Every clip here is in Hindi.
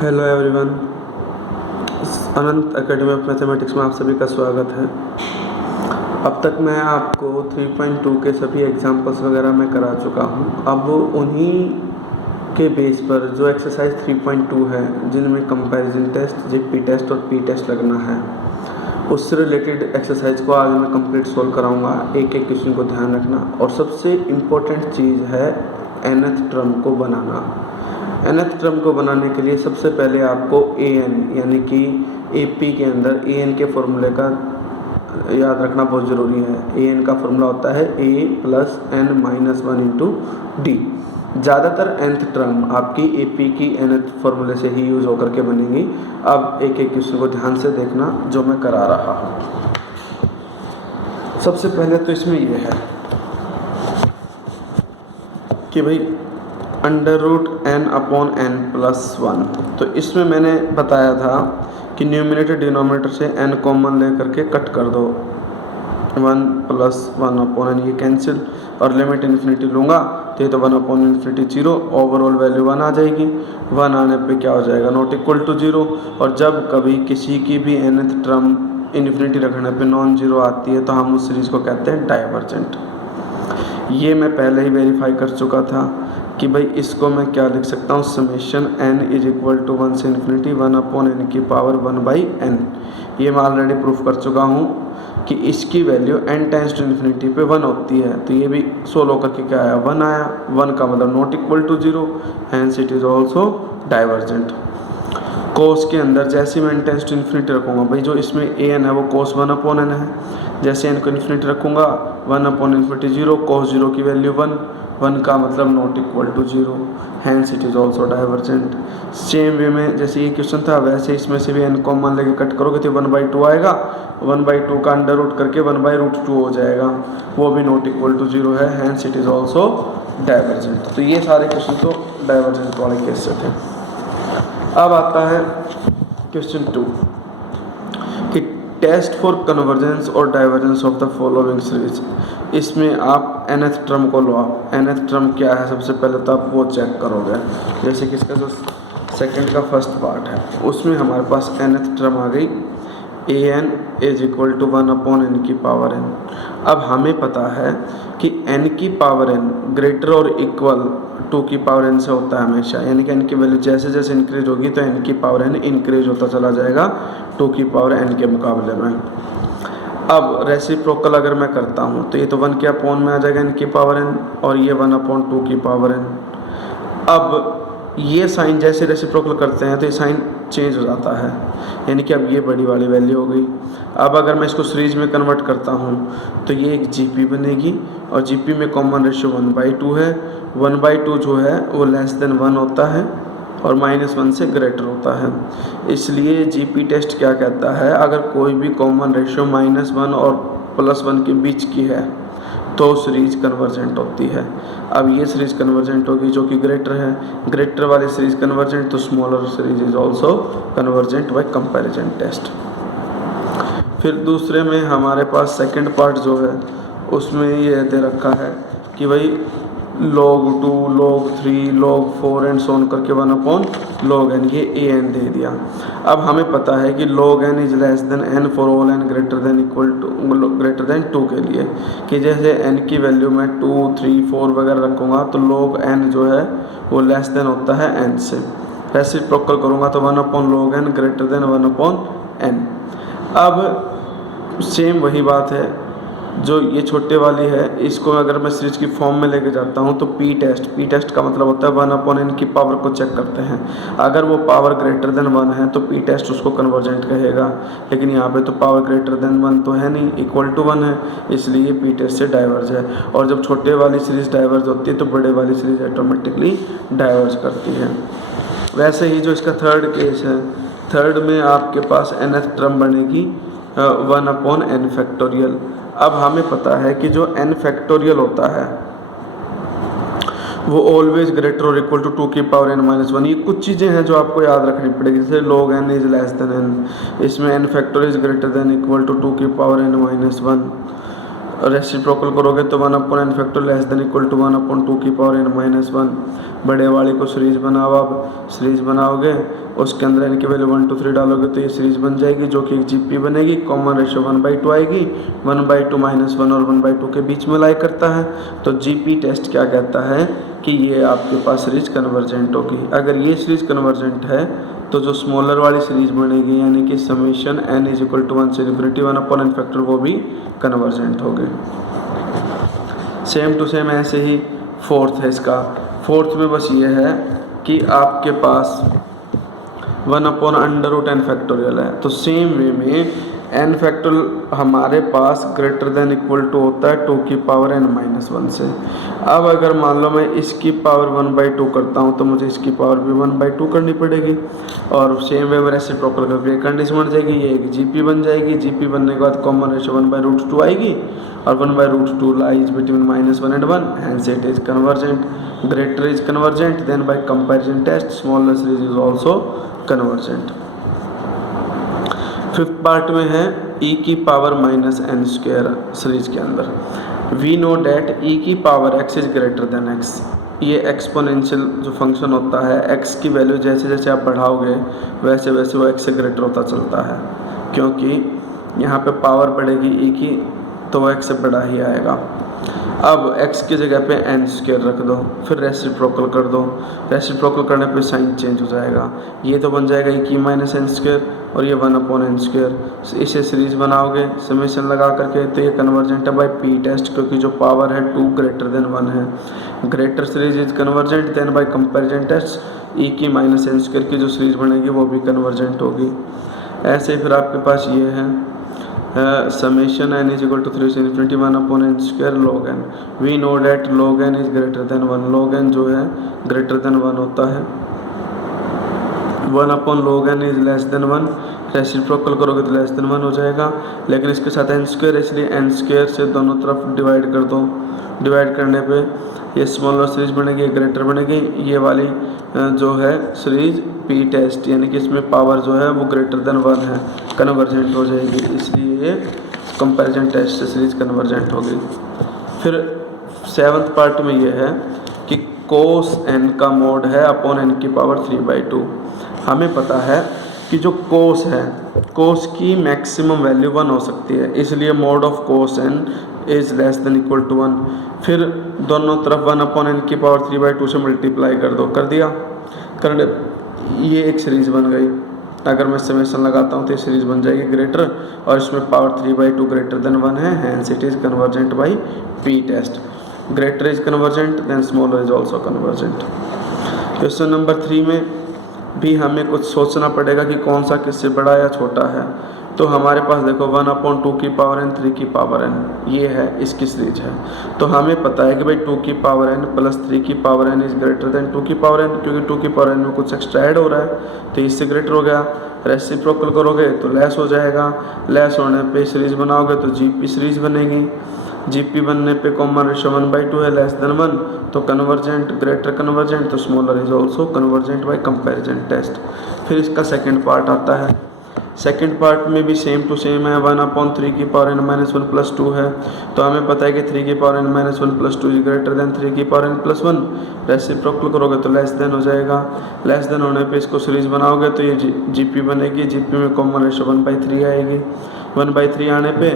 Hello everyone, Anant academy of mathematics में आप सभी का स्वागत है। अब तक मैं आपको 3.2 के सभी एग्जाम्पल्स वगैरह मैं करा चुका हूँ। अब उन्हीं के बेस पर जो एक्सरसाइज 3.2 है, जिनमें कंपैरिजन टेस्ट, जीपी टेस्ट और पी टेस्ट लगना है, उससे रिलेटेड एक्सरसाइज को आज मैं कंप्लीट सोल्व कराऊंगा। एक एक क्वेश्चन को ध्यान रखना। और सबसे इम्पोर्टेंट चीज़ है nth टर्म को बनाना। nth टर्म को बनाने के लिए सबसे पहले आपको an यानी कि AP के अंदर an के फॉर्मूले का याद रखना बहुत ज़रूरी है। an का फॉर्मूला होता है a + n-1 इंटू डी। ज़्यादातर nth टर्म आपकी AP की nth फॉर्मूले से ही यूज़ होकर के बनेंगी। अब एक एक क्वेश्चन को ध्यान से देखना जो मैं करा रहा हूँ। सबसे पहले तो इसमें यह है कि भाई √n/n+1। तो इसमें मैंने बताया था कि न्यूमरेटर डिनोमिनेटर से n कॉमन लेकर के कट कर दो। 1 + 1/n ये कैंसिल और लिमिट इन्फिनिटी लूँगा तो ये तो 1/∞ 0, ओवरऑल वैल्यू 1 आ जाएगी। 1 आने पे क्या हो जाएगा, ≠ 0। और जब कभी किसी की भी nth टर्म इन्फिनिटी रखने पे नॉन जीरो आती है तो हम उस सीरीज़ को कहते हैं डाइवर्जेंट। ये मैं पहले ही वेरीफाई कर चुका था कि भाई इसको मैं क्या लिख सकता हूँ, समेशन n = 1 से इन्फिनिटी 1/n⁴ ये मैं ऑलरेडी प्रूफ कर चुका हूँ कि इसकी value n tends to infinity पे 1 होती है। तो ये भी सोल्व करके क्या आया, 1 आया। 1 का मतलब ≠ 0, hence it is also divergent. कोस के अंदर जैसे मैं n टेंस टू इन्फिनिटी रखूँगा, भाई जो इसमें an है वो कोस 1/n है। जैसे n को इन्फिनिटी रखूँगा 1/∞ 0, कोस 0 की वैल्यू 1 का मतलब ≠ 0, hence it is also divergent. Same way में जैसे ये क्वेश्चन था वैसे इसमें से भी n कॉमन लेके कट करोगे तो 1/2 आएगा। 1/2 का अंडर रूट करके 1/√2 हो जाएगा, वो भी ≠ 0 है, hence it is also divergent. तो ये सारे क्वेश्चन तो डाइवर्जेंट वाले केस से थे। अब आता है क्वेश्चन 2 कि टेस्ट फॉर कन्वर्जेंस और divergence of the following series. इसमें आप nth टर्म को लो। आप nth टर्म क्या है सबसे पहले तो आप वो चेक करोगे। जैसे कि इसका जो सेकंड का फर्स्ट पार्ट है उसमें हमारे पास nth टर्म आ गई an = 1/n⁴n। अब हमें पता है कि n⁴n ग्रेटर और इक्वल 2n से होता है हमेशा, यानी कि n की वैल्यू जैसे जैसे इंक्रीज होगी तो n⁴n इंक्रीज होता चला जाएगा 2n के मुकाबले में। अब रेसिप्रोकल अगर मैं करता हूँ तो ये तो 1 के अपॉन में आ जाएगा n⁴n और ये 1/2n। अब ये साइन जैसे रेसिप्रोकल करते हैं तो ये साइन चेंज हो जाता है, यानी कि अब ये बड़ी वाली वैल्यू हो गई। अब अगर मैं इसको सीरीज में कन्वर्ट करता हूँ तो ये एक GP बनेगी और GP में कॉमन रेशियो 1/2 है। 1/2 जो है वो <1 होता है और -1 से ग्रेटर होता है। इसलिए GP टेस्ट क्या कहता है, अगर कोई भी कॉमन रेशियो -1 और +1 के बीच की है तो सीरीज कन्वर्जेंट होती है। अब ये सीरीज कन्वर्जेंट होगी जो कि ग्रेटर है, ग्रेटर वाली सीरीज कन्वर्जेंट, तो smaller series is also convergent by comparison test. फिर दूसरे में हमारे पास सेकंड पार्ट जो है उसमें ये दे रखा है कि भाई log 2, log 3, log 4 and so on करके 1/log n, ये an दे दिया। अब हमें पता है कि log n is n for all n greater than 2 के लिए, कि जैसे n की वैल्यू मैं 2, 3, 4 वगैरह रखूँगा तो log n जो है वो n होता है n से। रेसिप्रोकल करूँगा तो 1/log n greater than 1/n। अब सेम वही बात है जो ये छोटे वाली है, इसको अगर मैं सीरीज की फॉर्म में लेके जाता हूँ तो पी टेस्ट का मतलब होता है 1/n की पावर को चेक करते हैं। अगर वो पावर ग्रेटर देन 1 है तो पी टेस्ट उसको कन्वर्जेंट कहेगा, लेकिन यहाँ पे तो पावर ग्रेटर देन 1 तो है नहीं, इक्वल टू 1 है, इसलिए पी टेस्ट से डाइवर्ज है। और जब छोटे वाली सीरीज डाइवर्ज होती है तो बड़े वाली सीरीज ऑटोमेटिकली डाइवर्ज करती है। वैसे ही जो इसका थर्ड केस है, थर्ड में आपके पास nth टर्म बनेगी 1/n⁴। अब हमें पता है कि जो n⁴ होता है वो ऑलवेज ग्रेटर और इक्वल टू 2n-1। ये कुछ चीज़ें हैं जो आपको याद रखनी पड़ेगी, जैसे log n इज n, इसमें n⁴ is greater than equal to 2n-1। Reciprocal करोगे तो 1/n⁴ <= 1/2n-1। बड़े वाले को सीरीज बनाओ, अब सीरीज बनाओगे उसके अंदर n की वैल्यू 1 2 3 डालोगे तो ये सीरीज बन जाएगी जो कि एक जीपी बनेगी। कॉमन रेशियो 1/2 आएगी, 1/2 -1 और 1/2 के बीच में लाई करता है। तो जीपी टेस्ट क्या कहता है कि ये आपके पास सीरीज कन्वर्जेंट होगी। अगर ये सीरीज कन्वर्जेंट है तो जो स्मॉलर वाली सीरीज बनेगी यानी कि समेशन n = 1 से इन्फिनिटी 1/n फैक्टर वो भी कन्वर्जेंट होगी। सेम टू सेम ऐसे ही फोर्थ है इसका। फोर्थ में बस ये है कि आपके पास 1/√n फैक्टोरियल है। तो सेम वे में n फैक्टोरियल हमारे पास ग्रेटर देन इक्वल टू होता है 2 की पावर n-1 से। अब अगर मान लो मैं इसकी पावर 1/2 करता हूँ तो मुझे इसकी पावर भी 1/2 करनी पड़ेगी और सेम वे में रेसिप्रोकल करके कंडीशन बन जाएगी, ये एक जीपी बन जाएगी। जीपी बनने के बाद कॉमन रेशियो 1/√2 आएगी और 1/√2 lies between -1 and 1, hence it is convergent. Greater is convergent, then by comparison test smaller series is also convergent. Fifth part में है e की पावर -n² सीरीज के अंदर। वी नो डैट e की power x is greater then x। ये एक्सपोनेंशियल जो फंक्शन होता है x की वैल्यू जैसे जैसे आप बढ़ाओगे वैसे वैसे वो x से ग्रेटर होता चलता है, क्योंकि यहाँ पे पावर बढ़ेगी e की तो वो x से बड़ा ही आएगा। अब x की जगह पे n² रख दो, फिर रेसिप्रोकल कर दो। रेसिप्रोकल करने पे साइन चेंज हो जाएगा, ये तो बन जाएगा e की -n² और ये 1/n²। इसे सीरीज बनाओगे समेशन लगा करके तो ये कन्वर्जेंट है बाय पी टेस्ट, क्योंकि जो पावर है 2 ग्रेटर देन 1 है। Greater series is convergent, then by comparison test e की -n² की जो सीरीज बनेगी वो भी कन्वर्जेंट होगी। ऐसे फिर आपके पास ये है समेशन n = 3 से infinity 1/n² log n। We know that log n is greater than 1। log n जो है ग्रेटर देन 1 होता है। 1/log n is less than 1। Reciprocal करोगे तो लेस देन 1 हो जाएगा, लेकिन इसके साथ n² इसलिए n² से दोनों तरफ डिवाइड कर दो। डिवाइड करने पे ये स्मॉलर सीरीज बनेगी, ग्रेटर बनेगी। ये वाली जो है सीरीज पी टेस्ट यानी कि इसमें पावर जो है वो ग्रेटर देन 1 है, कन्वर्जेंट हो जाएगी, इसलिए ये कंपैरिजन टेस्ट से सीरीज कन्वर्जेंट होगी। फिर सेवन्थ पार्ट में ये है कि कोस n का मोड है अपॉन n की पावर 3/2। हमें पता है कि जो कोस है, कोस की मैक्सिमम वैल्यू 1 हो सकती है, इसलिए mod of cos n is less than equal to 1। फिर दोनों तरफ 1/n की पावर 3/2 से मल्टीप्लाई कर दो। कर दिया, करने ये एक सीरीज बन गई। अगर मैं समेशन लगाता हूँ तो ये सीरीज बन जाएगी ग्रेटर, और इसमें पावर 3/2 ग्रेटर देन 1 है, hence it is convergent by P test. Greater is convergent then smaller is also convergent. Question number 3 में भी हमें कुछ सोचना पड़ेगा कि कौन सा किससे बड़ा या छोटा है। तो हमारे पास देखो 1/2 की पावर n 3 की पावर n ये है, इसकी सीरीज है। तो हमें पता है कि भाई 2 की पावर n प्लस 3 की power n is greater then 2 की पावर n, क्योंकि 2 की पावर n में कुछ एक्स्ट्रा ऐड हो रहा है तो इससे ग्रेटर हो गया। रेसिप्रोकल करोगे तो लेस हो जाएगा, लेस होने पे सीरीज बनाओगे तो जीपी सीरीज बनेगी। जीपी बनने पे कॉमन रेशियो 1/2 है, लेस देन 1 तो कन्वर्जेंट, ग्रेटर कन्वर्जेंट तो smaller is also convergent by comparison test. फिर इसका सेकंड पार्ट आता है। सेकंड पार्ट में भी सेम टू सेम है, 1/3 की पावर n-1 प्लस 2 है। तो हमें पता है कि 3 की power n-1 plus 2 is greater then 3 की पावर n प्लस 1। रेसिप्रोकल करोगे तो लेस देन हो जाएगा। लेस देन होने पे इसको सीरीज बनाओगे तो ये जीपी बनेगी। जीपी में कॉमन रेशियो 1/3 आएगी। 1/3 आने पे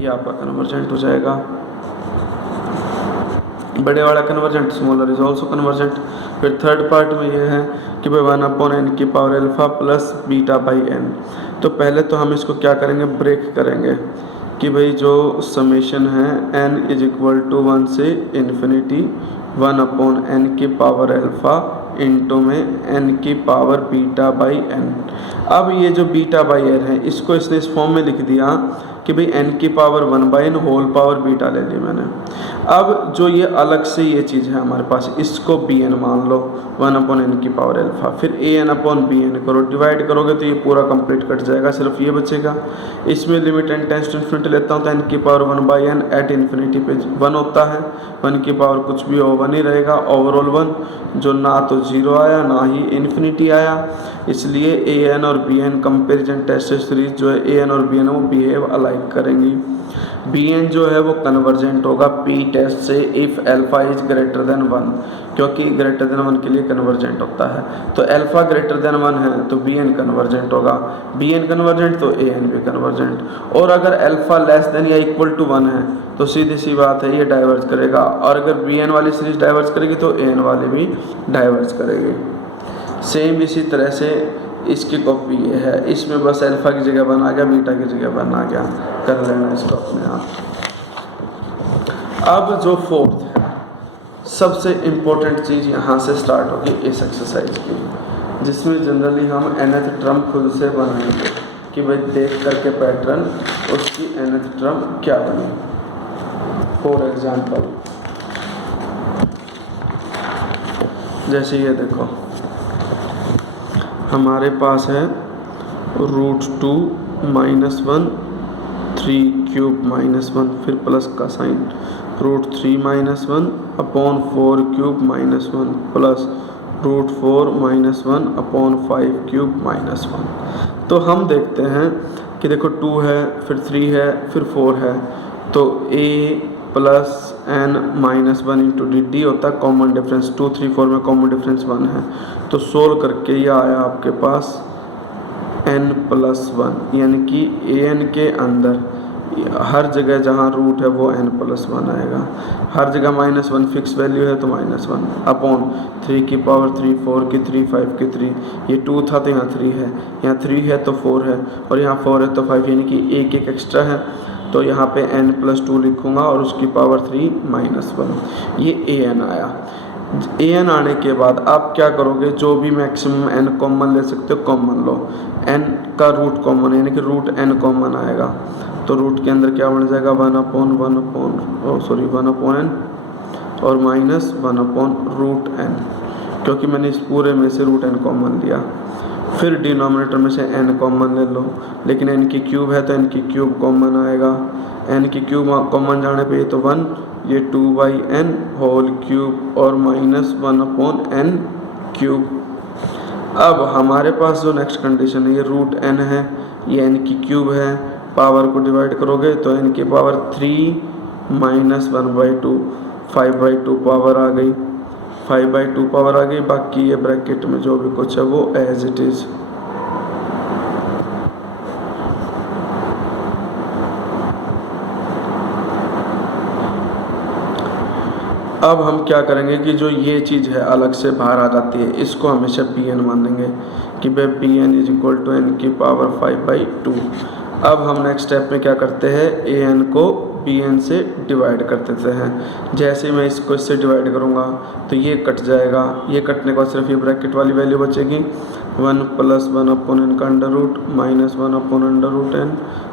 ये आपका कन्वर्जेंट हो जाएगा। बड़े वाला convergent, smaller is also convergent. फिर थर्ड पार्ट में ये है कि भाई 1/n की power alpha plus beta by n। तो पहले तो हम इसको क्या करेंगे, ब्रेक करेंगे कि भाई जो समेशन है n इज इक्वल टू 1 से इन्फिनिटी 1/n की पावर अल्फा इंटू में n की पावर बीटा बाई n। अब ये जो बीटा बाई n है इसको इसने इस फॉर्म में लिख दिया कि भाई n की power 1/n whole power beta ले ली मैंने। अब जो ये अलग से ये चीज़ है हमारे पास, इसको bn मान लो 1/n की पावर अल्फा, फिर an/bn करो, डिवाइड करोगे तो ये पूरा कंप्लीट कट जाएगा, सिर्फ ये बचेगा। इसमें limit n tends to infinity लेता हूँ तो n की पावर 1/n एट इन्फिनिटी पे 1 होता है। 1 की पावर कुछ भी हो 1 ही रहेगा, ओवरऑल 1, जो ना तो 0 आया ना ही इन्फिनिटी आया। इसलिए an और bn कंपेरिजन टेस्ट सीरीज जो है an और bn वो बिहेव अलाइक फाइव करेंगी। बी एन जो है वो कन्वर्जेंट होगा पी टेस्ट से if alpha is greater than 1, क्योंकि ग्रेटर देन 1 के लिए कन्वर्जेंट होता है। तो अल्फा ग्रेटर देन 1 है तो बी एन कन्वर्जेंट होगा, बी एन कन्वर्जेंट तो ए एन भी कन्वर्जेंट। और अगर अल्फा लेस देन या इक्वल टू 1 है तो सीधी सी बात है ये डाइवर्ज करेगा, और अगर बी एन वाली सीरीज डाइवर्ज करेगी तो ए एन वाली भी डाइवर्ज करेगी। सेम इसी तरह से इसकी कॉपी ये है, इसमें बस अल्फा की जगह 1 आ गया, बीटा की जगह 1 आ गया, कर लेना इसको अपने आप। अब जो फोर्थ है, सबसे इम्पोर्टेंट चीज़ यहाँ से स्टार्ट होगी इस एक्सरसाइज की, जिसमें जनरली हम nth टर्म खुद से बनाएंगे कि भाई देख करके पैटर्न उसकी nth टर्म क्या बनी। फॉर एग्जांपल जैसे ये देखो, हमारे पास है √2 -1 3 क्यूब -1 फिर प्लस का sign, √3 -1 upon 4 cube -1 plus √4 -1 upon 5 cube -1। तो हम देखते हैं कि देखो 2 है, फिर 3 है, फिर 4 है, तो a plus n -1 into D होता है कॉमन डिफरेंस। 2 3 4 में कॉमन डिफरेंस 1 है, तो सोल्व करके ये आया आपके पास n + 1, यानी कि ए एन के अंदर हर जगह जहाँ रूट है वो n + 1 आएगा, हर जगह -1 फिक्स वैल्यू है तो -1 अपॉन 3 की पावर 3 4 की 3 5 की 3, ये 2 था तो यहाँ 3 है, यहाँ 3 है तो 4 है, और यहाँ 4 है तो 5, यानी कि एक एक एक्स्ट्रा है, तो यहाँ पे n + 2 लिखूँगा और उसकी पावर 3 -1, ये ए एन आया। ए एन आने के बाद आप क्या करोगे, जो भी मैक्सिमम n कॉमन ले सकते हो कॉमन लो, n का रूट कॉमन यानी कि √n कॉमन आएगा, तो रूट के अंदर क्या बन जाएगा 1 अपॉन n और -1/√n, क्योंकि मैंने इस पूरे में से √n कॉमन लिया। फिर डिनोमिनेटर में से n कॉमन ले लो, लेकिन n की क्यूब है तो n की क्यूब कॉमन आएगा, n की क्यूब कॉमन जाने पे तो 1, ये 2/n होल क्यूब और -1/n³। अब हमारे पास जो नेक्स्ट कंडीशन है, ये √n है, ये n की क्यूब है, पावर को डिवाइड करोगे तो n की पावर 3 -1/2 5/2 पावर आ गई, 5/2 पावर आ गई, बाकी ये ब्रैकेट में जो भी कुछ है वो एज इट इज़। अब हम क्या करेंगे कि जो ये चीज़ है अलग से बाहर आ जाती है, इसको हमेशा पी एन मानेंगे कि भाई पी एन = n की पावर 5/2। अब हम नेक्स्ट स्टेप में क्या करते हैं, ए एन को बी एन से डिवाइड कर देते हैं। जैसे मैं इसको इससे डिवाइड करूँगा तो ये कट जाएगा, ये कटने के बाद सिर्फ ये ब्रैकेट वाली वैल्यू बचेगी, 1 + 1/n का under root -1/√n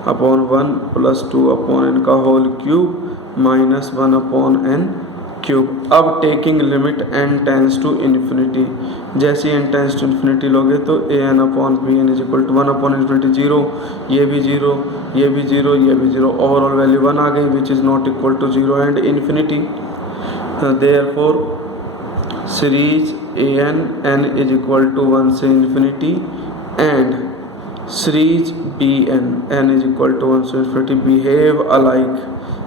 upon 1 + 2/n का होल क्यूब -1/n³। अब taking limit n tends to infinity, जैसे n टेंस टू इन्फिनिटी लोगे तो an अपॉन बी एन = 1/∞ 0, ये भी 0, ये भी 0, ये भी 0, ओवरऑल वैल्यू 1 आ गई, which is not equal to 0 and infinity. Therefore series an n = 1 से इन्फिनिटी एंड सीरीज बी n = 1 से इन्फिनिटी बिहेव अलाइक,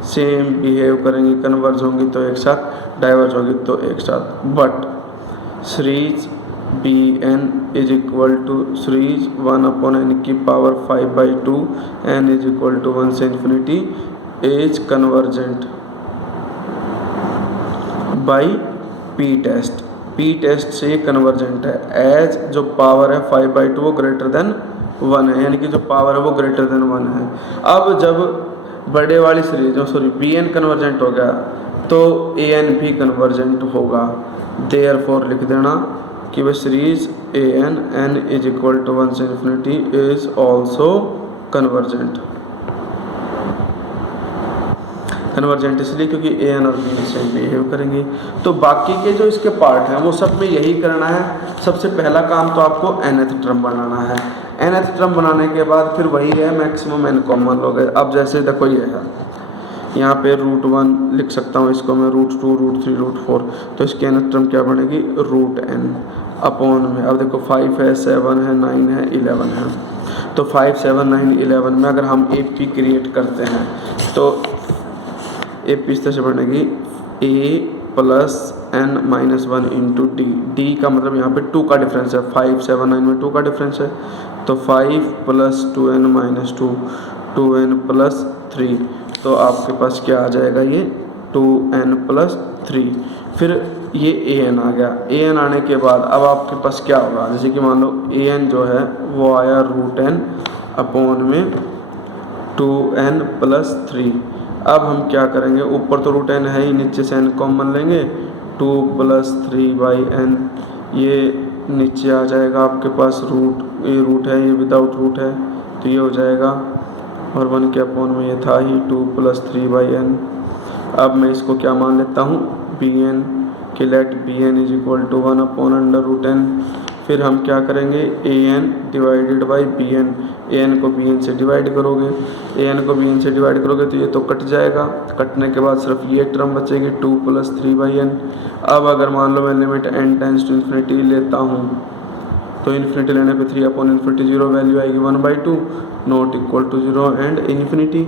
सेम बिहेव करेंगी, कन्वर्ज होंगी तो एक साथ, डाइवर्ज होगी तो एक साथ। But series B N = series 1/n की पावर 5/2 n = 1 से infinity is convergent by P test. P test से कन्वर्जेंट है, एज जो पावर है 5/2 वो ग्रेटर देन 1 है, यानी कि जो पावर है वो ग्रेटर देन 1 है। अब जब बड़े वाली सीरीज बी एन कन्वर्जेंट हो गया तो ए एन भी कन्वर्जेंट होगा। देयरफॉर लिख देना कि वह सीरीज ए एन = 1 से infinity is also convergent. Convergent इसलिए क्योंकि ए एन और बी एन सेम बिहेव करेंगे। तो बाकी के जो इसके पार्ट हैं वो सब में यही करना है। सबसे पहला काम तो आपको nth टर्म बनाना है। nth टर्म बनाने के बाद फिर वही है मैक्सिमम n कॉमन लोगे। अब जैसे देखो ये है, यहाँ पे √1 लिख सकता हूँ इसको मैं, √2 √3 √4, तो इसकी nth टर्म क्या बनेगी √n। अपॉन में, अब देखो 5 है, 7 है, 9 है, 11 है, तो 5, 7, 9, 11 में अगर हम ए पी क्रिएट करते हैं तो ए पी इस तरह से बनेगी A plus N minus 1 into D. D का मतलब यहाँ पे 2 का डिफरेंस है, 5, 7, 9 में 2 का डिफरेंस है, तो 5 plus 2n minus 2, 2n plus 3, तो आपके पास क्या आ जाएगा ये 2n प्लस 3। फिर ये an आ गया। an आने के बाद अब आपके पास क्या होगा, जैसे कि मान लो an जो है वो आया √n अपॉन में 2n प्लस 3। अब हम क्या करेंगे, ऊपर तो √n है ही, नीचे से n कॉमन लेंगे, 2 प्लस 3/n, ये नीचे आ जाएगा आपके पास ये रूट है, ये विदाउट रूट है, तो ये हो जाएगा, और 1 के अपॉन में ये था ही 2 प्लस 3/n। अब मैं इसको क्या मान लेता हूँ, bn, कि let bn is equal to 1 upon √n। फिर हम क्या करेंगे, an divided by bn, an को bn से डिवाइड करोगे, an को bn से डिवाइड करोगे तो ये तो कट जाएगा, कटने के बाद सिर्फ ये टर्म बचेगी 2 प्लस 3/n। अब अगर मान लो मैं limit n tends to infinity लेता हूँ तो इन्फिनिटी लेने पे 3 अपॉन इन्फिनिटी 0 वैल्यू आएगी 1/2 not equal to 0 and infinity.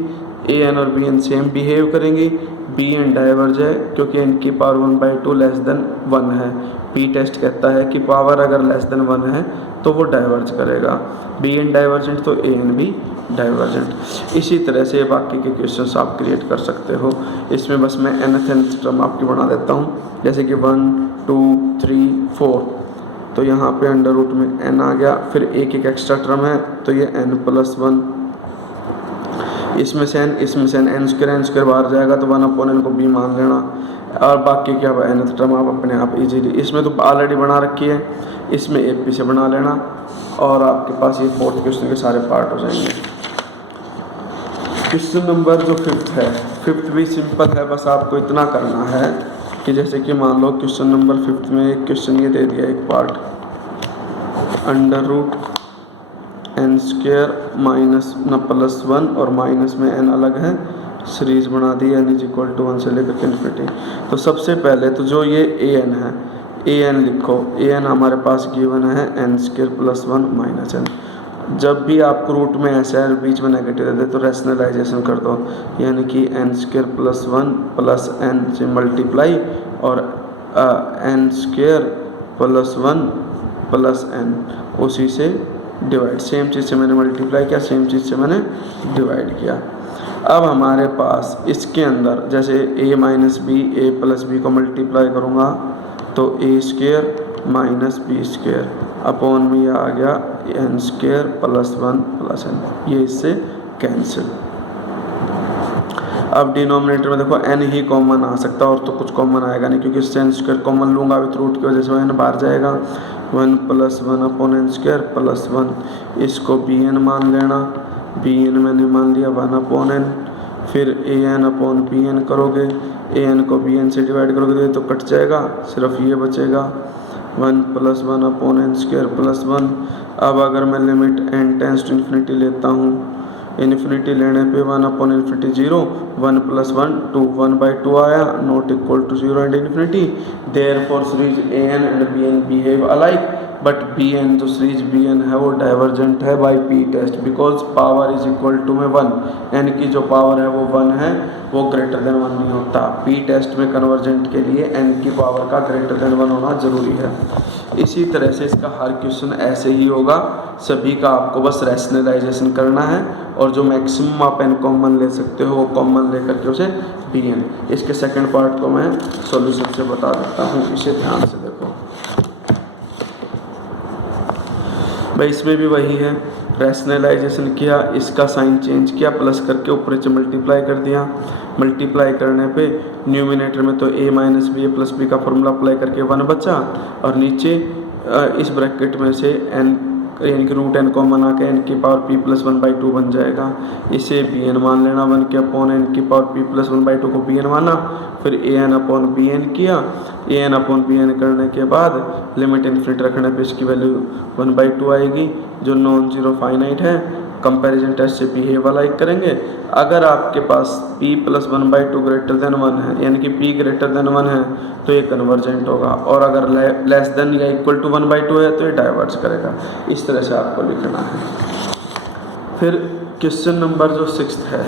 an और bn सेम बिहेव करेंगी, bn डाइवर्ज है क्योंकि n की पावर 1/2 लेस देन 1 है। पी टेस्ट कहता है कि पावर अगर लेस देन 1 है तो वो डाइवर्ज करेगा, bn डाइवर्जेंट तो an भी डाइवर्जेंट। इसी तरह से बाकी के क्वेश्चंस आप क्रिएट कर सकते हो। इसमें बस मैं nth टर्म आपकी बना देता हूँ, जैसे कि 1, 2, 3, 4, तो यहाँ पे अंडर रूट में n आ गया, फिर एक एक्स्ट्रा टर्म है तो ये n प्लस 1, इसमें से n स्क्वायर बाहर जाएगा तो 1 अपॉन n को b मान लेना, और बाकी क्या हुआ nth टर्म आप अपने आप इजीली, इसमें तो ऑलरेडी बना रखी है, इसमें ए पी से बना लेना, और आपके पास ये 4th क्वेश्चन के सारे पार्ट हो जाएंगे। क्वेश्चन नंबर जो 5th है, 5th भी सिंपल है, बस आपको इतना करना है कि जैसे कि मान लो क्वेश्चन नंबर 5th में एक क्वेश्चन ये दे दिया, एक part under root n square minus न प्लस 1 और माइनस में n अलग है, सीरीज बना दी n इज इक्वल टू 1 से लेकर के इन्फिनिटी। तो सबसे पहले तो जो ये an है, an लिखो, an हमारे पास गिवन है n square plus 1 minus n। जब भी आपको रूट में ऐसा है बीच में नेगेटिव दे दे तो रैशनलाइजेशन कर दो, यानी कि n square plus 1 plus n से मल्टीप्लाई और n square plus 1 plus n उसी से डिवाइड, सेम चीज़ से मैंने मल्टीप्लाई किया, सेम चीज़ से मैंने डिवाइड किया। अब हमारे पास इसके अंदर जैसे a minus B, A plus B को मल्टीप्लाई करूँगा तो a square minus B square upon में यह आ गया n square plus 1 plus n, ये इससे कैंसिल। अब डिनोमिनेटर में देखो n ही कॉमन आ सकता है और तो कुछ कॉमन आएगा नहीं, क्योंकि इससे n स्क्वायर कॉमन लूँगा विथ रूट की वजह से n बाहर जाएगा, 1 plus 1 upon n square plus 1, इसको bn मान लेना, bn मैंने मान लिया 1 अपॉन n, फिर an अपॉन bn करोगे, an को bn से डिवाइड करोगे तो कट जाएगा, सिर्फ ये बचेगा 1 plus 1 upon n square plus 1। अब अगर मैं limit n tends to infinity लेता हूँ, इन्फिनिटी लेने पे 1 अपॉन इन्फिनिटी 0, 1 प्लस 1 2, 1/2 आया not equal to 0 and infinity. Therefore series an and bn behave alike, but bn जो सीरीज bn है वो डाइवर्जेंट है by P test, because power is equal to में 1, n की जो पावर है वो 1 है, वो ग्रेटर देन 1 नहीं होता। पी टेस्ट में कन्वर्जेंट के लिए n की पावर का ग्रेटर देन 1 होना जरूरी है। इसी तरह से इसका हर क्वेश्चन ऐसे ही होगा, सभी का आपको बस रैशनलाइजेशन करना है, और जो मैक्सिमम आप n कॉमन ले सकते हो वो कॉमन लेकर के उसे bn। इसके सेकंड पार्ट को मैं सॉल्यूशन से बता देता हूँ, इसे ध्यान से देखो भाई। इसमें भी वही है, रैशनलाइजेशन किया, इसका साइन चेंज किया, प्लस करके ऊपर से मल्टीप्लाई कर दिया, मल्टीप्लाई करने पे न्यूमिनेटर में तो a minus B, A plus B का फॉर्मूला अप्लाई करके 1 बचा, और नीचे इस ब्रैकेट में से n यानी कि रूट n कॉमन आके n की पावर p प्लस 1/2 बन जाएगा, इसे bn मान लेना, 1 के अपॉन n की पावर p प्लस 1/2 को bn माना, फिर an अपॉन bn किया, an अपॉन bn करने के बाद लिमिट इन्फिनिट रखने पे इसकी वैल्यू 1/2 आएगी, जो नॉन जीरो फाइनाइट है, कंपैरिजन टेस्ट से p है वाला एक करेंगे। अगर आपके पास p प्लस 1/2 ग्रेटर देन 1 है, यानी कि p ग्रेटर देन 1 है, तो ये कन्वर्जेंट होगा, और अगर लेस देन या इक्वल टू 1/2 है तो ये डाइवर्ज करेगा। इस तरह से आपको लिखना है। फिर क्वेश्चन नंबर जो 6 है,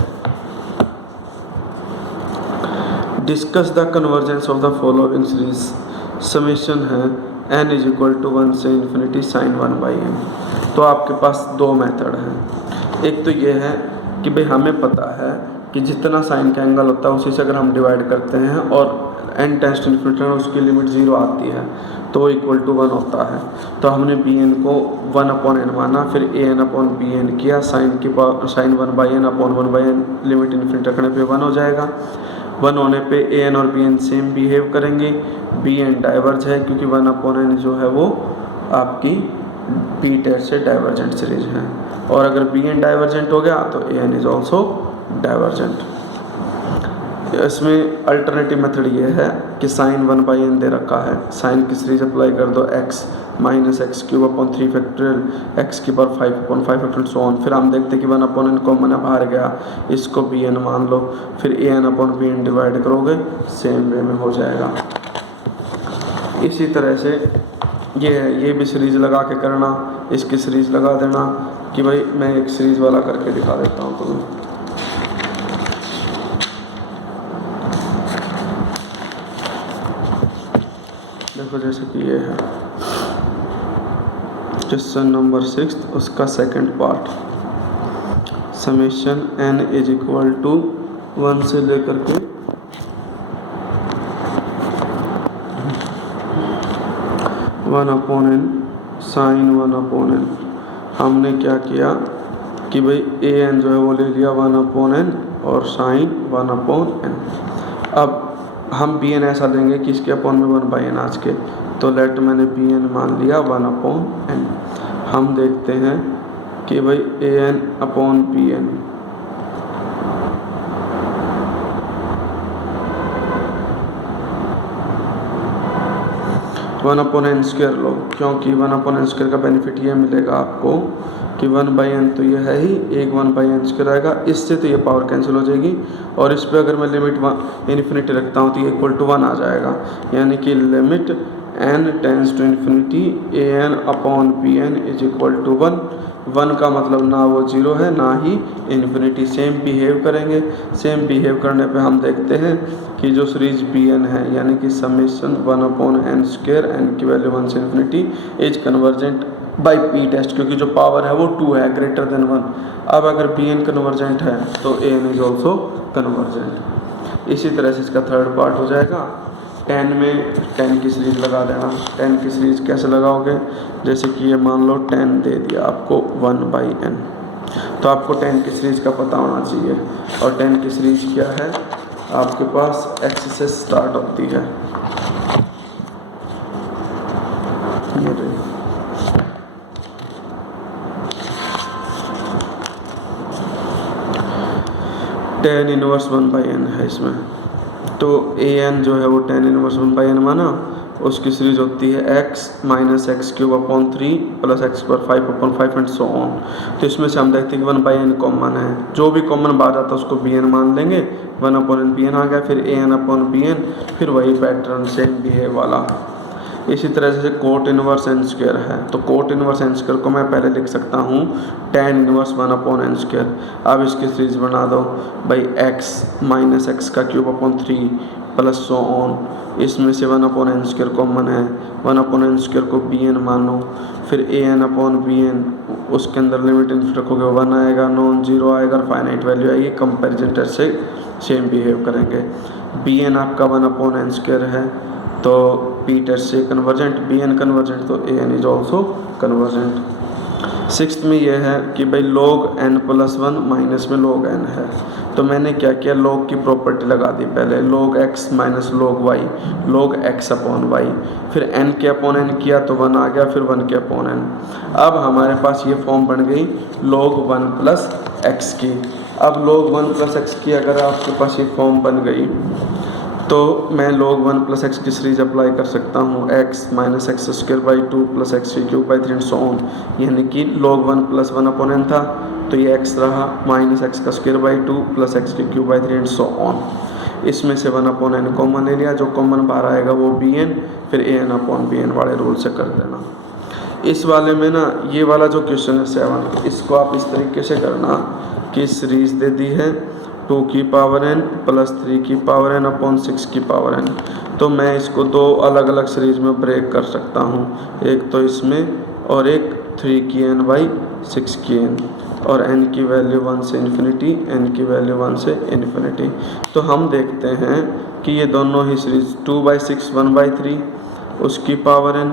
discuss the convergence of the following series. Summation है n इज इक्वल टू 1 से इन्फिनिटी साइन 1/n। तो आपके पास दो मेथड हैं। एक तो ये है कि भाई हमें पता है कि जितना साइन का एंगल होता है उसी से अगर हम डिवाइड करते हैं और n टेंड्स टू इन्फिनिटी उसकी लिमिट 0 आती है तो वो इक्वल टू 1 होता है। तो हमने bn को 1/n माना, फिर an/bn किया, साइन 1/n/1/n लिमिट इन्फिनिटी रखने पे 1 हो जाएगा। 1 होने पे an और bn सेम बिहेव करेंगे। bn डाइवर्ज है क्योंकि 1/n जो है वो आपकी p टेस्ट से डाइवर्जेंट सीरीज है, और अगर bn डाइवर्जेंट हो गया तो an इज ऑल्सो डाइवर्जेंट। इसमें अल्टरनेटिव मेथड ये है कि साइन 1/n दे रखा है, साइन की सीरीज अप्लाई कर दो x minus x cube upon 3 factorial x की पावर 5/5 फैक्टोरियल सो ऑन। फिर हम देखते हैं कि 1/n कॉमन है बाहर गया, इसको bn मान लो, फिर an/bn डिवाइड करोगे, सेम वे में हो जाएगा। इसी तरह से ये भी सीरीज लगा के करना, इसकी सीरीज लगा देना कि भाई मैं एक सीरीज वाला करके दिखा देता हूँ तुम्हें। देखो जैसे कि ये है क्वेश्चन नंबर 6, उसका second part, summation n is equal to 1 से लेकर के 1/n साइन 1/n। हमने क्या किया कि भाई an जो है वो ले लिया 1/n और साइन 1/n। अब हम bn ऐसा लेंगे कि इसके अपॉन में 1/n आज के, तो लेट मैंने bn मान लिया 1/n। हम देखते हैं कि भाई an/bn 1/n² लो, क्योंकि 1/n² का बेनिफिट ये मिलेगा आपको कि 1/n तो ये है ही, एक 1/n² आएगा, इससे तो ये पावर कैंसिल हो जाएगी, और इस पर अगर मैं लिमिट इन्फिनिटी रखता हूँ तो ये इक्वल टू 1 आ जाएगा, यानी कि limit n tends to infinity an/bn is equal to 1। 1 का मतलब ना वो 0 है ना ही इन्फिनिटी, सेम बिहेव करेंगे। सेम बिहेव करने पे हम देखते हैं कि जो सीरीज bn है, यानी कि समेशन 1/n² n की वैल्यू 1 से infinity is convergent by p test, क्योंकि जो पावर है वो 2 है ग्रेटर देन 1। अब अगर bn कन्वर्जेंट है तो an इज ऑल्सो कन्वर्जेंट। इसी तरह से इसका थर्ड पार्ट हो जाएगा। 10 में 10 की सीरीज लगा देना। 10 की सीरीज कैसे लगाओगे, जैसे कि ये मान लो 10 दे दिया आपको 1/n, तो आपको 10 की सीरीज का पता होना चाहिए, और 10 की सीरीज क्या है आपके पास x से स्टार्ट होती है, ये रही। tan इनवर्स 1/n है इसमें, तो an जो है वो tan इनवर्स 1/n माना, उसकी सीरीज होती है x minus x cube upon 3 plus x पर 5/5 एंड सो ऑन। तो इसमें से हम देखते हैं कि 1/n कॉमन है, जो भी कॉमन बाहर आता है उसको bn मान लेंगे, 1/n bn आ गया, फिर an/bn, फिर वही पैटर्न सेम बिहेव वाला। इसी तरह से कोट इनवर्स n² है, तो कोट इनवर्स n² को मैं पहले लिख सकता हूँ tan इनवर्स 1/n²। अब इसकी सीरीज बना दो भाई x माइनस एक्स का cube upon 3 plus so on, इसमें से 1/n² कॉमन है, 1/n² को bn मानो, फिर an/bn, उसके अंदर लिमिट इन्फिनिटी रखोगे 1 आएगा, नॉन जीरो आएगा, फाइनाइट वैल्यू आएगी, कंपैरिजन टेस्ट से सेम बिहेव करेंगे। bn आपका 1/n² है तो p टेस्ट से कन्वर्जेंट, bn कन्वर्जेंट तो an is also convergent. 6th में यह है कि भाई log n+1 माइनस में log n है, तो मैंने क्या किया, log की प्रॉपर्टी लगा दी पहले, log x minus log y, log x upon y, फिर n के अपॉन n किया तो 1 आ गया, फिर 1 के अपॉन n। अब हमारे पास ये फॉर्म बन गई log 1 प्लस x की। अब log 1 प्लस x की अगर आपके पास ये फॉर्म बन गई तो मैं log 1 प्लस एक्स की सीरीज अप्लाई कर सकता हूँ, x minus x² by 2 plus x³ by 3 and so on, यानी कि log 1 प्लस 1/n था, तो ये x रहा माइनस एक्स का स्क्वायर बाई 2 प्लस एक्स की cube by 3 and so on. इसमें से 1/n कॉमन ले लिया, जो कॉमन बाहर आएगा वो bn, फिर an/bn वाले रूल से कर देना। इस वाले में ना ये वाला जो क्वेश्चन है 7, इसको आप इस तरीके से करना कि सीरीज दे दी है 2 की पावर n प्लस 3 की पावर n अपॉन 6 की पावर n। तो मैं इसको दो अलग अलग सीरीज में ब्रेक कर सकता हूँ, एक तो इसमें और एक 3 की n बाई 6 की n, और n की वैल्यू 1 से इन्फिनिटी, n की वैल्यू 1 से इन्फिनिटी। तो हम देखते हैं कि ये दोनों ही सीरीज 2/6 1/3 उसकी power n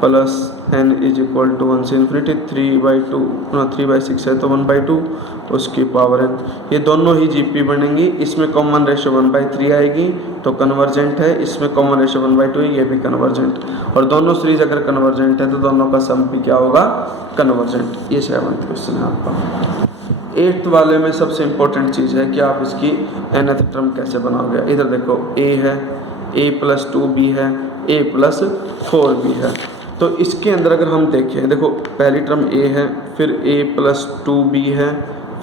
plus n is equal to 1 से इन्फिनिटी 3/6 है तो 1/2 उसकी पावर n। ये दोनों ही जीपी बनेंगी, इसमें कॉमन रेशो 1/3 आएगी तो कन्वर्जेंट है, इसमें कॉमन रेशो 1/2 है, ये भी कन्वर्जेंट। और दोनों सीरीज अगर कन्वर्जेंट है तो दोनों का सम भी क्या होगा, कन्वर्जेंट। ये 7th क्वेश्चन है आपका। 8th वाले में सबसे इम्पोर्टेंट चीज़ है कि आप इसकी nth टर्म कैसे बनाओगे। इधर देखो a है, a प्लस 2b है, a प्लस 4b है। तो इसके अंदर अगर हम देखें, देखो पहली टर्म a है, फिर a प्लस 2b है,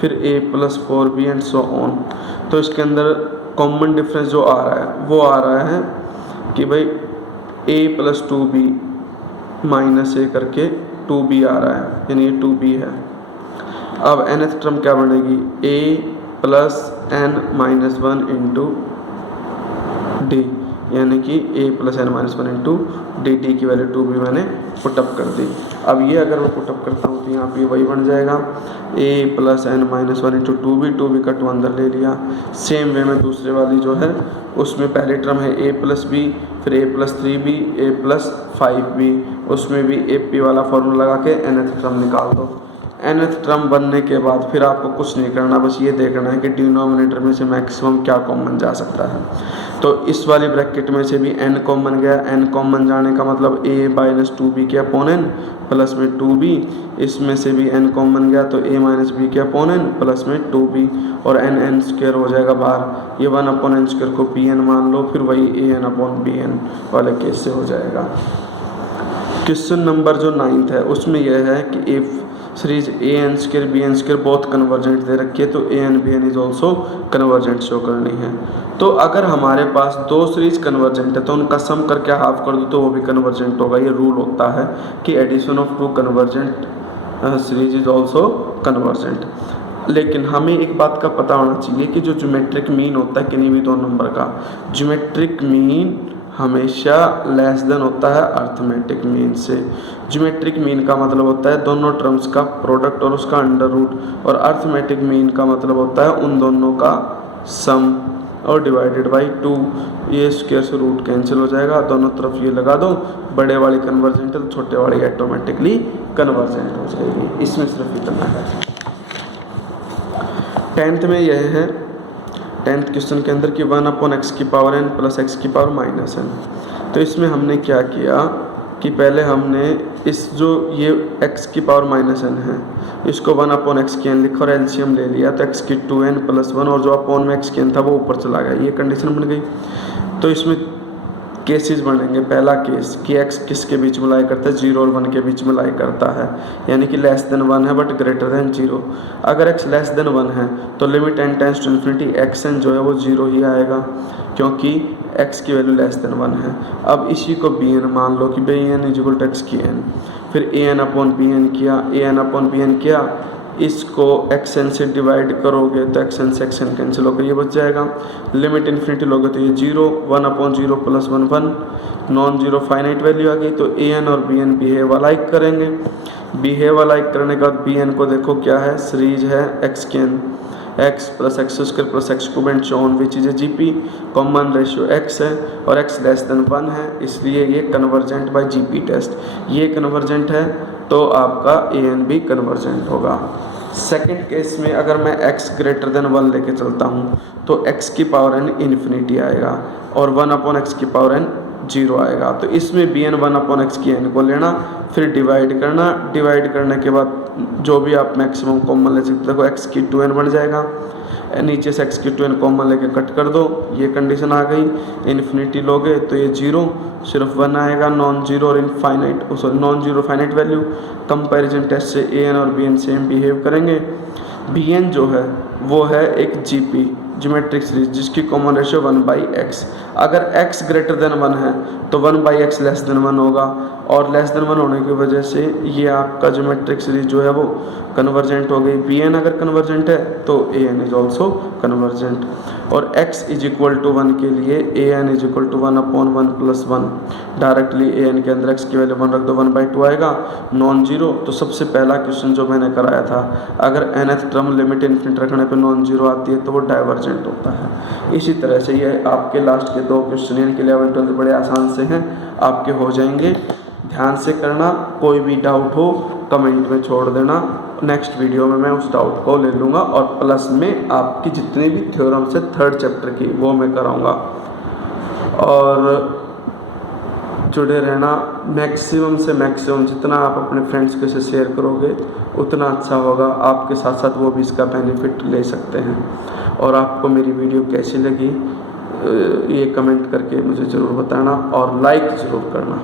फिर a plus 4b and so on. तो इसके अंदर कॉमन डिफरेंस जो आ रहा है वो आ रहा है कि भाई a plus 2b minus a करके 2b आ रहा है, यानी ये 2b है। अब nth टर्म क्या बनेगी, a plus n minus 1 into D, यानी कि a plus n minus 1 into D, D की वैल्यू 2b मैंने पुटअप कर दी। अब ये अगर मैं पुटअप करता हूँ तो यहाँ पे वही बन जाएगा a plus n minus 1 into 2b का 2 अंदर ले लिया। सेम वे में दूसरे वाली जो है उसमें पहली टर्म है a प्लस b, फिर a plus 3b, a plus 5b, उसमें भी AP वाला फॉर्मूला लगा के nth टर्म निकाल दो। nth टर्म बनने के बाद फिर आपको कुछ नहीं करना, बस ये देखना है कि डिनोमिनेटर में से मैक्सिमम क्या कॉमन जा सकता है। तो इस वाली ब्रैकेट में से भी n कॉमन गया, n कॉमन जाने का मतलब a माइनस 2b के अपॉन n प्लस में 2b, इसमें से भी n कॉमन गया तो a माइनस b के अपॉन n प्लस में 2b, और n स्क्वायर हो जाएगा बाहर, ये 1/n स्क्वायर को bn मान लो, फिर वही an/bn वाले केस से हो जाएगा। क्वेश्चन नंबर जो 9th है उसमें यह है कि if series an square bn square बहुत कन्वर्जेंट दे रखी है तो an bn is also convergent show करनी है। तो अगर हमारे पास दो सीरीज कन्वर्जेंट है तो उनका सम करके हाफ कर दो तो वो भी कन्वर्जेंट होगा। ये रूल होता है कि addition of two convergent series is also convergent. लेकिन हमें एक बात का पता होना चाहिए कि जो ज्योमेट्रिक मीन होता है किन्हीं भी दो नंबर का, ज्योमेट्रिक मीन हमेशा लेस देन होता है अर्थमेटिक मीन से। ज्योमेट्रिक मीन का मतलब होता है दोनों टर्म्स का प्रोडक्ट और उसका अंडर रूट, और अर्थमेटिक मीन का मतलब होता है उन दोनों का सम और डिवाइडेड बाई 2। ये स्क्वायर से रूट कैंसिल हो जाएगा, दोनों तरफ ये लगा दो, बड़े वाली कन्वर्जेंट है तो छोटे वाली ऑटोमेटिकली कन्वर्जेंट हो जाएगी। इसमें सिर्फ इतना है। 10th में यह है, 10th क्वेश्चन के अंदर कि 1/x की पावर n प्लस x की पावर माइनस n। तो इसमें हमने क्या किया कि पहले हमने इस जो ये x की पावर माइनस n है इसको 1/x की n लिखा और एलसीएम ले लिया, तो x की 2n प्लस 1 और जो अपॉन में x की n था वो ऊपर चला गया, ये कंडीशन बन गई। तो इसमें केसेस बनेंगे। पहला केस कि x किसके बीच में लाई करता है, 0 और 1 के बीच में लाई करता है, यानी कि लेस देन 1 है बट ग्रेटर देन 0। अगर x लेस देन 1 है तो limit n tends to infinity xn जो है वो 0 ही आएगा, क्योंकि x की वैल्यू लेस देन 1 है। अब इसी को bn मान लो कि bn is equal to x की n, फिर an/bn किया, इसको xn से डिवाइड करोगे तो xn से xn कैंसिल होकर ये बच जाएगा। लिमिट इन्फिनिटी लोगे तो ये 0, 1/0 plus 1 1, non zero finite value आ गई। तो an और bn बिहेव अलाइक करेंगे। बिहेव अलाइक करने के बाद bn को देखो क्या है, सीरीज है x की n, x plus x square plus x cube and so on which is a GP. Common ratio x है और x लेस देन 1 है, इसलिए ये कन्वर्जेंट बाय जीपी टेस्ट। ये कन्वर्जेंट है तो आपका an भी कन्वर्जेंट होगा। सेकंड केस में अगर मैं x ग्रेटर देन 1 लेके चलता हूँ तो x की पावर n इन्फिनिटी आएगा और 1/x की पावर n 0 आएगा। तो इसमें bn 1/x की n को लेना, फिर डिवाइड करना, डिवाइड करने के बाद जो भी आप मैक्सिमम कॉमन ले सकते हो, x की 2n बन जाएगा, नीचे से x की 2n कॉमन लेके कट कर दो, ये कंडीशन आ गई। इन्फिनिटी लोगे तो ये 0, सिर्फ 1 आएगा, नॉन जीरो और infinite, sorry non zero finite value. Comparison test से an और bn सेम बिहेव करेंगे। bn जो है वो है एक GP ज्योमेट्रिक सीरीज जिसकी कॉमन रेशियो 1/x। अगर x ग्रेटर देन 1 है तो 1/x लेस देन 1 होगा, और लेस देन 1 होने की वजह से ये आपका ज्योमेट्रिक सीरीज जो है वो कन्वर्जेंट हो गई। bn अगर कन्वर्जेंट है तो an इज ऑल्सो कन्वर्जेंट। और x इज इक्वल टू 1 के लिए an is equal to 1/1 + 1। Directly an के अंदर x की वैल्यू 1 रख दो, 1/2 आएगा, नॉन जीरो। तो सबसे पहला क्वेश्चन जो मैंने कराया था, अगर nth टर्म लिमिट इन्फिनिट रखने पे नॉन जीरो आती है तो वो डाइवर्जेंट होता है। इसी तरह से ये आपके लास्ट के 2 क्वेश्चन यानी कि 11 12 बड़े आसान से हैं, आपके हो जाएंगे। ध्यान से करना, कोई भी डाउट हो कमेंट में छोड़ देना, नेक्स्ट वीडियो में मैं उस डाउट को ले लूँगा, और प्लस में आपकी जितनी भी थ्योरम्स है 3rd चैप्टर की वो मैं कराऊँगा। और जुड़े रहना, मैक्सिमम से मैक्सिमम जितना आप अपने फ्रेंड्स के साथ शेयर करोगे उतना अच्छा होगा, आपके साथ साथ वो भी इसका बेनिफिट ले सकते हैं। और आपको मेरी वीडियो कैसी लगी ये कमेंट करके मुझे ज़रूर बताना, और लाइक ज़रूर करना।